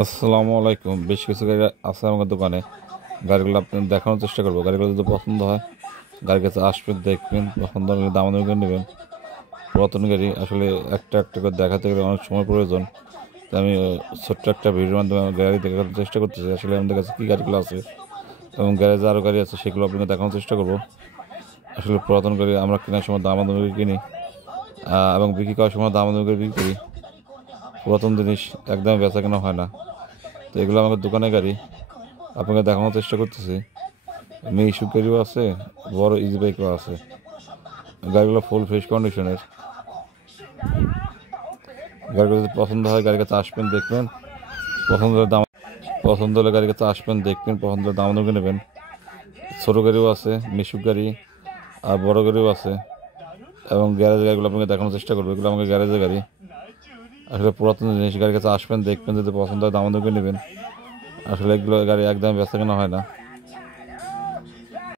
আসসালামু আলাইকুম। বেশ কিছু গাড়ি আছে আমার দোকানে। গাড়িগুলো আপনি দেখানোর চেষ্টা করবো। গাড়িগুলো যদি পছন্দ হয় গাড়ির কাছে আসবেন, দেখবেন, পছন্দ হলে দামাদামি করে নেবেন। পুরাতন গাড়ি আসলে একটা একটা করে দেখাতে গেলে অনেক সময় প্রয়োজন। তাই আমি ছোট্ট একটা ভিডিওর মাধ্যমে আমার গাড়ি দেখানোর চেষ্টা করতেছি আসলে আমাদের কাছে কী গাড়িগুলো আছে এবং গ্যারেজে আরও গাড়ি আছে সেগুলো আপনাকে দেখানোর চেষ্টা করবো। আসলে পুরাতন গাড়ি আমরা কেনার সময় দামাদামি করে কিনি এবং বিক্রি করার সময় দামাদামি করে বিক্রি করি। পুরাতন জিনিস একদম বেচা কেনা হয় না। তো এগুলো আমাদের দোকানের গাড়ি, আপনাকে দেখানোর চেষ্টা করতেছি। ইস্যু গাড়িও আছে, বড় ইজি বাইকও আছে। গাড়িগুলো ফুল ফ্রেশ কন্ডিশনের। গাড়িগুলো যদি পছন্দ হয় গাড়ির কাছে আসবেন, দেখবেন, পছন্দ হলে দাম পছন্দ হলে গাড়ির কাছে আসবেন, দেখবেন, পছন্দ হলে দাম দরে নেবেন। ছোটো গাড়িও আছে, মিশুক গাড়ি আর বড় গাড়িও আছে এবং গ্যারেজের গাড়িগুলো আপনাকে দেখানোর চেষ্টা করবো। এগুলো আমাকে গ্যারেজের গাড়ি। আসলে পুরাতন জিনিস গাড়ির কাছে আসবেন, দেখবেন, যদি পছন্দ হয় দাম দরে নেবেন। আসলে এগুলো গাড়ি একদম বেচা কেনা হয় না।